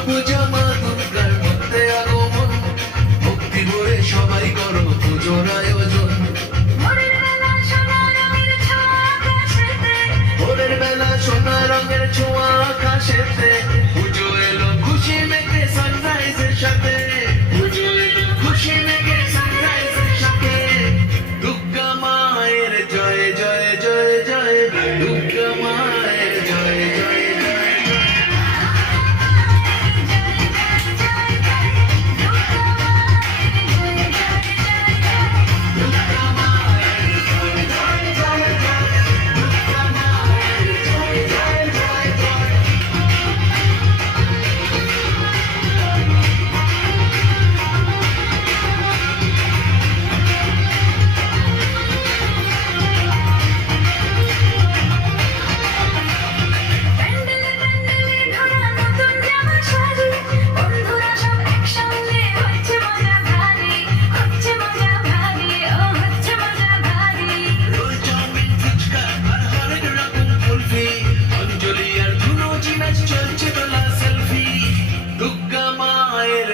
সবুজ আমার